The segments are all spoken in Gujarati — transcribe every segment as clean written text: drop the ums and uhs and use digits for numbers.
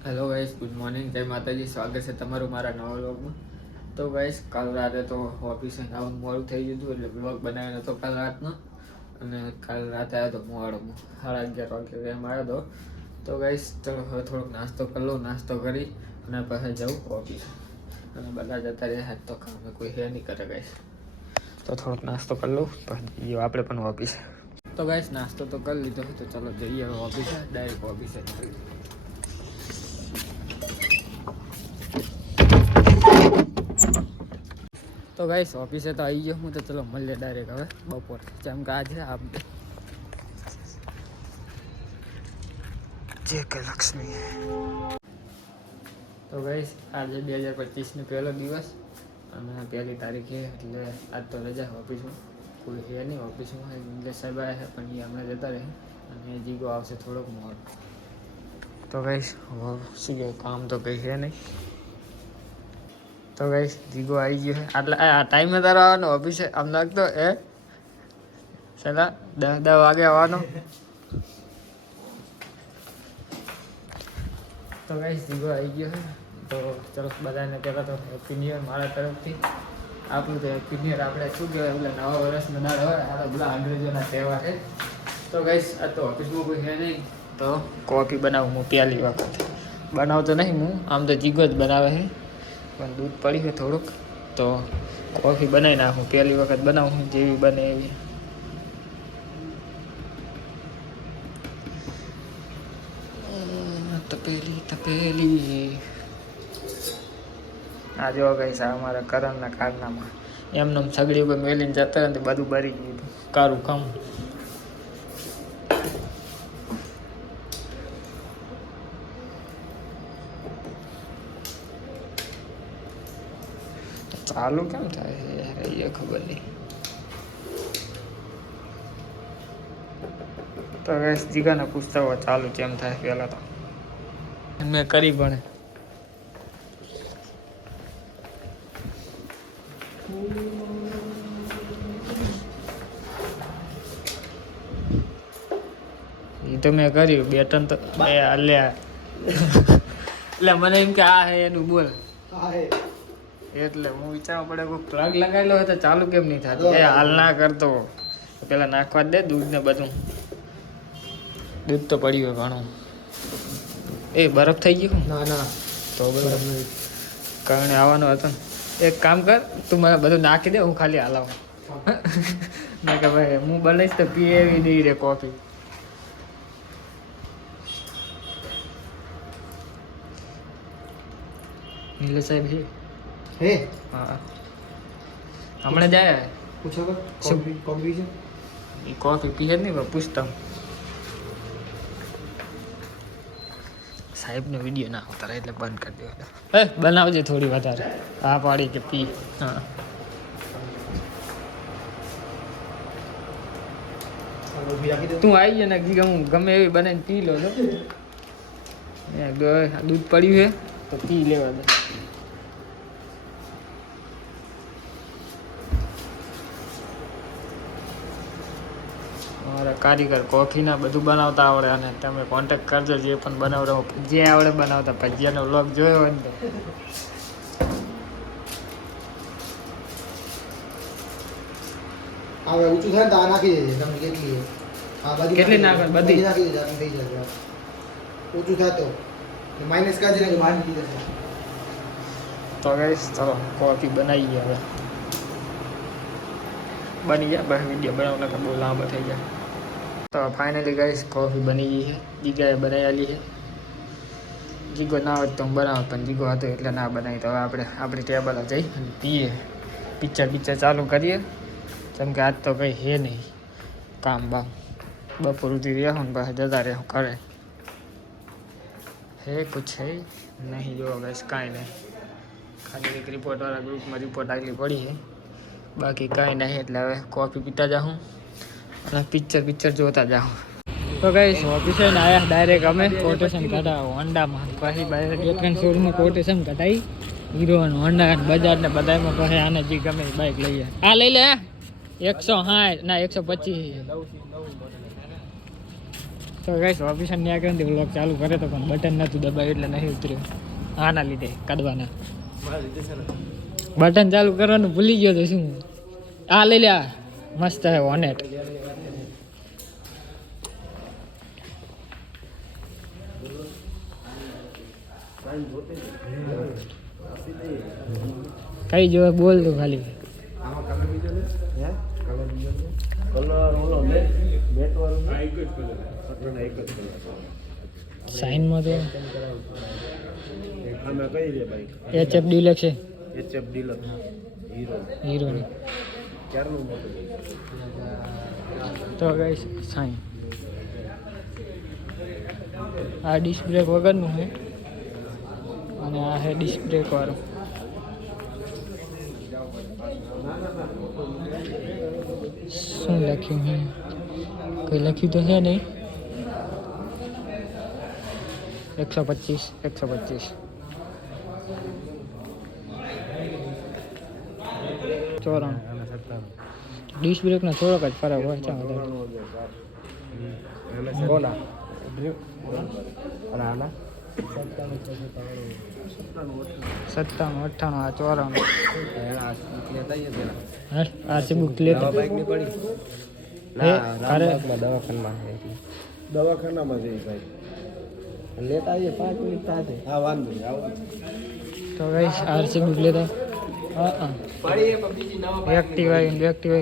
હેલો ગાઈસ, ગુડ મોર્નિંગ, જય માતાજી. સ્વાગત છે તમારું મારા નવા વ્લોગમાં. તો ગાઈસ, કાલ રાતે તો ઓફિસે આવવાનું મોડું થઈ ગયું હતું, એટલે વ્લોગ બનાવ્યો નહોતો કાલ રાતનો. અને કાલ રાતે આવ્યો હતો મોડું 11:30 વાગે એમ આવ્યો હતો. તો ગાઈસ, ચલો હવે થોડોક નાસ્તો કરી લઉં. નાસ્તો કરી અને પછી જાઉં ઓફિસે. અને બધા જતા રહ્યા તો કામ કોઈ હે નહીં કરે ગાઈસ. તો થોડોક નાસ્તો કરી લઉં પછી આપણે પણ ઓફિસે. તો ગાઈસ, નાસ્તો તો કરી લીધો, તો ચલો જઈએ હવે ઓફિસે, ડાયરેક્ટ ઓફિસે. તો ગાઈસ, ઓફિસે તો આવી ગયો હું. તો ચલો મળીએ ડાયરેક્ટ હવે બપોર, જેમ કે આજે આપણે જે કે લક્ષ્મી. તો ગાઈસ, આજે 2025 પહેલો દિવસ અને 1 તારીખે, એટલે આજ તો રજા ઓફિસમાં. કોઈ છે નહીં ઓફિસમાં. ઇંગ્લિશ સાહેબ આવ્યા છે પણ એ હમણાં જતા રહે અને જીગો આવશે થોડોક મોડું. તો ગાઈસ, શું કહે, કામ તો કંઈ છે નહીં. તો ગાઈસ, જીગો આવી ગયો છે. આટલા આ ટાઈમે તારો આવવાનો ઓફિસે? આમ લાગતો ચાલા 10 વાગે આવવાનો. તો ગાઈસ, જીગો આવી ગયો છે. તો ચલો બધાને પહેલાં તો હેપી ન્યુ યર મારા તરફથી. આપણું તો હેપી ન્યુ યર આપણે શું કહેવાય, પેલા નવા વર્ષનો દાડો હોય, આ તો પેલા અંગ્રેજોના તહેવાર છે. તો ગાઈસ, આ તો ઓફિસમાં કોઈ છે નહીં, તો કોફી બનાવું હું પહેલી વખત. બનાવતો નહીં હું, આમ તો જીગો જ બનાવે છે, પણ દૂધ પડી છે થોડુંક, તો કોફી બનાવી નાખું. પહેલી વખત બનાવું, જેવી બને એવી. તપેલી આ જો ગાઈસ, આ અમારા કરણના કારનામાં એમને સગડી ઉપર મેલીને જતા ને બધું બરી ગયું કારું કામ. ચાલુ કેમ થાય છે યાર, એ ખબર નહીં. તો ગાઈસ, જીગાને પૂછતા હોય ચાલુ કેમ થાય. પહેલાં તો મેં કરી ભણે. એ તો મેં કર્યું 2 ત્રણ તો અલ્યા. એટલે મને એમ કે આ હે એનું બોલ, એટલે હું વિચારવા પડે કોઈ પ્લગ લગાવેલો હોય તો ચાલુ કેમ નહીં થતું. એ હાલ ના કરતો, પેલા નાખવા દે દૂધ ને બધું. દૂધ તો પડ્યું ઘણું. એ બરફ થઈ ગયું? ના ના, તો બરફ નહીં. કારણે આવવાનો હતો ને. એક કામ કર, તું મને બધું નાખી દે, હું ખાલી હલાવું. મેં કે ભાઈ હું બનાવીશ તો પીએ એવી નહીં રે કોફી. નીલે સાહેબ હે? હા, હમણાં જાય. પૂછો કોફી છે? એ કોફી પીએ જ નહીં, પણ પૂછતા હું. સાહેબનો વિડીયો ના ઉતારે એટલે બંધ કરી દેવાનો. હે બનાવજે થોડી વધારે. હા પાડી કે પી. હા, તું આવી જાય ને હું ગમે એવી બનાવીને પી લો છો. દૂધ પડ્યું છે તો પી લેવા દે. અમારા કારીગર કોફીના બધું બનાવતા આવડે, અને તમે કોન્ટેક્ટ કરજો જે પણ બનાવડો, જે આવડે બનાવતા. ભજીયાનો વ્લોગ જોયો હોય ને તો હવે ઊંચું થાય ને તો આ નાખી દેજે. તમને કેટલી આ બધી કેટલી નાખે? બધી નાખી દેજે, આમ થઈ જશે. ઊંચું થાય તો માઇનસ કાઢી નાખી બહાર નીકળી જશે. તો ગાઈસ, ચલો કોફી બનાવીએ હવે. બની ગયા, બસ વિડીયો બનાવવા બહુ લાંબો થઈ જાય. તો ફાઇનલી ગાઈસ, કોફી બની ગઈ છે. જીગાએ બનાવી આલી છે. જીગો ના હોય તો હું બનાવું, પણ જીગો હતો એટલે ના બનાવી. તો હવે આપણે આપણી ટેબલ જઈ અને પીએ, પિક્ચર ચાલુ કરીએ. કેમ કે આજ તો કંઈ હે નહીં કામ બામ. બપોર સુધી રહેવું ને બસ જતા રહેવું કરે. હે કુછ હે નહીં જો બસ કાંઈ નહીં. ખાલી એક રિપોર્ટવાળા ગ્રુપમાં રિપોર્ટ આગલી પડી છે, બાકી કાંઈ નહીં. એટલે હવે કોફી પીતા જાઉં અને પિક્ચર જોતા જાઉં. તો ગાઈસ, ઓફિસે ને આવ્યા ડાયરેક્ટ અમે કોટેશન કઢાવો હોન્ડામાં. પછી 2-3 શોરૂમમાં કોટેશન કઢાવી. હીરો અને હોન્ડા અને બજાજ ને બધામાં. પછી આને જે ગમે બાઇક લઈએ. આ લઈ લે 160 ના 125. તો ગાઈસ ઓફિસર ને આગળ ને વ્લોગ ચાલુ કરે તો પણ બટન નતું દબાવ્યું એટલે નહીં ઉતર્યું. આના લીધે કાઢવાના બટન ચાલુ કરવાનું ભૂલી ગયો તો શું. આ લઈ લે, આ મસ્ત હે ઓનેટ. કઈ જો બોલ તો ખાલી. સાઈનમાં તો HF ડિલક્સ છે. હીરો ની તો ગાઈસ સાઈન આ ડિસ્ક બ્રેક વગરનું છે અને આ છે ડિસ્ક બ્રેક વાળું. શું લખ્યું છે? કંઈ લખ્યું તો છે નહીં. 125 94 ડિસ્ક બ્રેકનો થોડોક જ ફરક હોય છે. 97 98 94 આરસી બુક લેતા દવાખાનામાં જઈ ભાઈ લેતા આવીએ 5 મિનિટ સાથે. હા વાંધો નહીં આવો તો ગાઈસ આરસી બુક લેતા. એક્ટિવા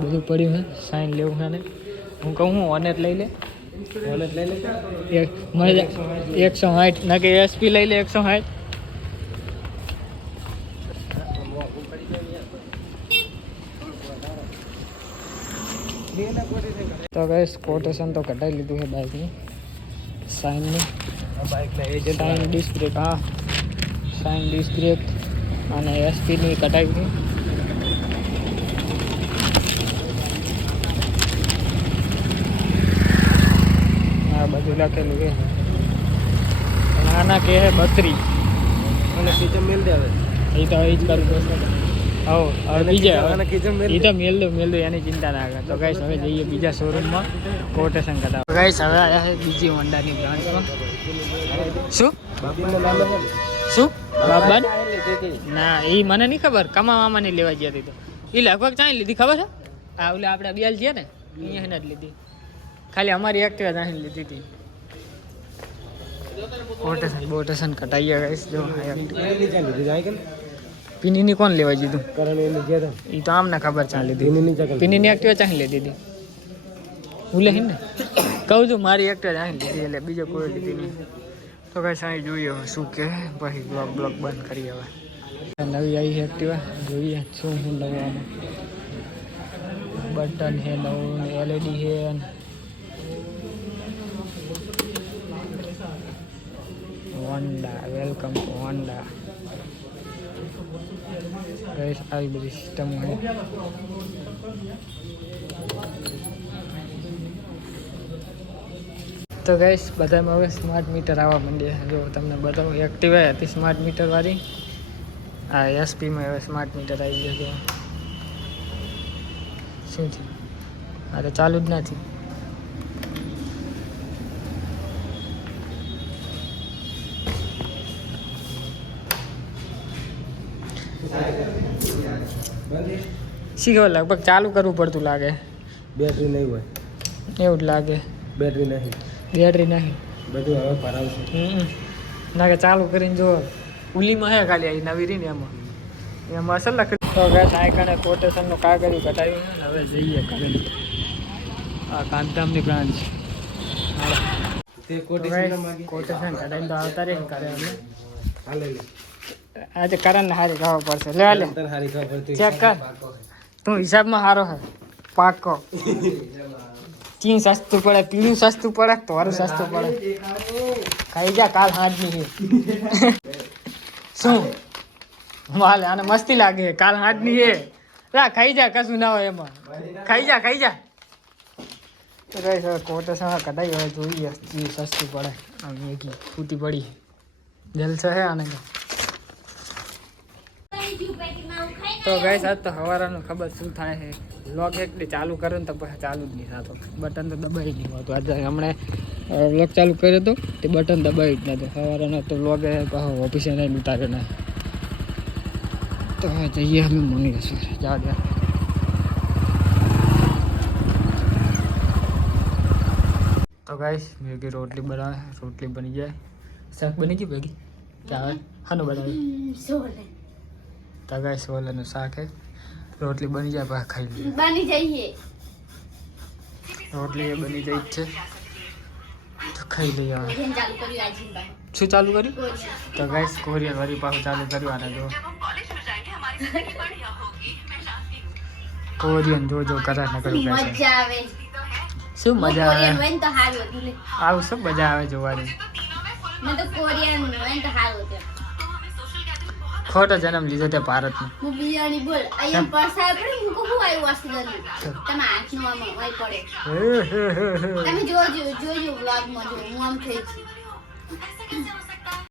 બધું પડ્યું છે. સાઈન લેવું છે ને હું કહું હું ઓનેટ લઈ લે. ઓનેટ લઈ લે. 160 ના કે એસપી લઈ લે 160. તો ગાઈસ કોટેશન તો કઢાઈ લીધું છે બાઇકની. સાઈનની સાઈન ડિસ્ક બ્રેક. હા સાઈન ડિસ્ક બ્રેક અને એસપીની કઢાઈ છે. હા બધું લખેલું છે. નાના કે 32 અને સીધા મેલ દે. એ તો એ જ કરવું પડશે. હવે બીજા એ તો મેલ દો એની ચિંતા ના કરે. તો ગાઈસ હવે જઈએ બીજા શોરૂમમાં કોટેશન કઢાવવા. ગાઈસ હવે આવ્યા છે બીજી હોન્ડાની બ્રાન્ચમાં. શું બાબા ના એ મને નહીં ખબર. કમાવામાં નહીં લેવા જતી તો એ લગભગ ચાઈ લીધી ખબર છે. આ ઓલે આપણે બેલ છે ને અહીંયા જ લીધી. ખાલી અમારી એક્ટિવા ચાઈ લીધી હતી. કોટેશન કટાઈએ ગાઈસ. જો પિનીની કોણ લેવા જીધું? એ તો આમને ખબર ચાલી લીધી. પિનીની એક્ટિવા ચાહી લીધી હતી. ભૂલે ને કહું છું મારી એક્ટિવા ચાહી લીધી એટલે બીજો કોઈ લીધી નહીં. તો કઈ સાંઈ જોઈએ શું કે પછી બ્લોગ બંધ કરીએ. હવે નવી આવી છે એક્ટિવા. જોઈએ શું શું લવામાં. બટન છે નવું, LED છે. Honda welcome to Honda. Guys આવી બધી સિસ્ટમ હોય. તો ગાઈસ બધામાં હવે સ્માર્ટ મીટર આવવા માંડ્યા. જો તમને બતાવું એક્ટિવા હતી સ્માર્ટ મીટર વાળી. આ એસપીમાં હવે સ્માર્ટ મીટર આવી ગયો. શું છે આ તો ચાલુ જ નથી. શીખો લગભગ ચાલુ કરવું પડતું લાગે. બેટરી નહીં હોય એવું જ લાગે. બેટરી નહીં બધું હવે ભરાવશે. ના કે ચાલુ કરીને જો ઉલીમાં હે ખાલી આવી નવી રહી ને એમાં અસર લખેલું. તો ગેસ આઈકણે કોટેશનનું કાગળ કટાવ્યું છે ને હવે જઈએ ઘરે. આ કાંતામની બ્રાન્ચ કોટેશન કટાવીને તો આવતા રહે ને કરે. આજે કરણને હારી ખાવા પડશે. લે ચેક કર તું હિસાબમાં સારો હે. પાકો ચીન સસ્તું પડે, પીળું સસ્તું પડે, તોરું સસ્તું પડે. ખાઈ જા કાલ હાજની છે. શું માલે આને મસ્તી લાગે. કાલ હાજની છે. ખાઈ જા કશું ના હોય એમાં. ખાઈ જા તો કઈ હવે કોટેશન કઢાઈ હવે જોઈએ સસ્તું પડે. મેગી ફૂટી પડી જલસા હે આને. તો ગાઈસ આજ તો હવારાનું ખબર શું થાય છે. લોક એક દી ચાલુ કરે ને તો પછી ચાલુ જ નહીં થતો, બટન તો દબાઈ નહીં હોતું. આજે હમણાં લોક ચાલુ કર્યો હતો તે બટન દબાઈ જ નહોતું. સવારે તો લોગ ઓફિસે નહીં ઉતારે ને. તો જઈએ અમે મંગલેશ્વર. જા દે તો ગાઈસ મેગી રોટલી બનાવે, રોટલી બની જાય, શાક બની ગયું ભેગી ચાવલ હાનું બનાવ્યું તો ગાઈસ ઓલાનું શાક હે, રોટલી બની જાય પછી ખાઈ લઈએ. બની જઈએ રોટલી એ બની જાય જ છે તો ખાઈ લઈએ. હવે ચાલુ કર્યું આજે શું ચાલુ કર્યું? તો ગાઈસ કોરિયર વરી પાછું ચાલુ કર્યું. આને જો કોરિયન જો કરે ને કર્યું ગાઈસ. મજા આવે. શું મજા આવે? કોરિયન હોય ને તો સારું હતું ને. આવું શું મજા આવે જોવાની? મેં તો કોરિયન હોય ને તો સારું હતું. ખોટો જન્મ લીધો તે ભારતમાં. હું બિયાણી બોલ અહીંયા પરસાય પડે હું કહું આવ્યું વાસુદાનું તમે હાથનું આમ હોય પડે તમે જોજો વ્લોગમાં જો હું આમ થઈ છું.